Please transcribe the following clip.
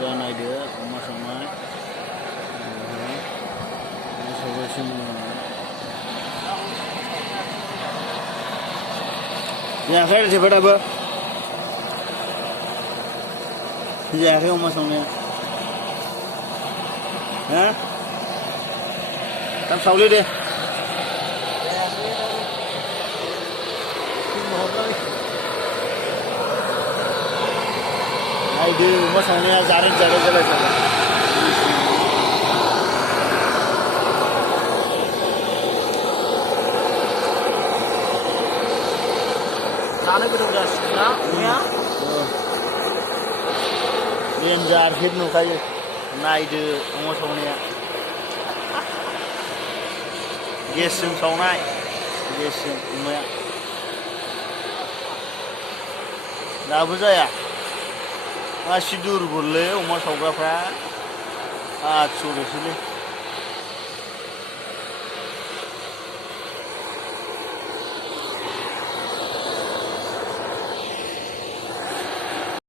जा नायदो अमा संनाय सबायसिम जायाखै जेबो दाबो जायाखै अमा संनाया हा थाब सावले दे नायदो अमा संनाया जानो जाबाय जाबाय जानो गोथाव जासिगोन ना अमाया डेन्जार हिट नुखायो नायदो अमा सावनाया गेसजों सावनाय गेसजों अमाया दाबो जाया मासि दुरबललै अमा सावग्राफ्रा आसरितसोलै